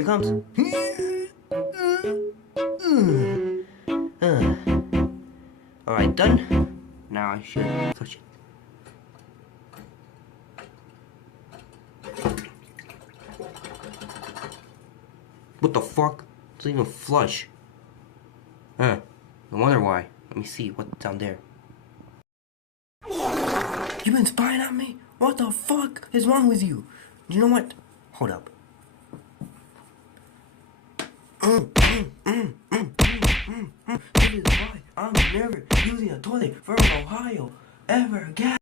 he comes. Alright, done. Now I should flush it. What the fuck? It doesn't even flush. No wonder why. Let me see what's down there. You been spying on me? What the fuck is wrong with you? You know what? Hold up. This is why I'm never using a toilet from Ohio ever again.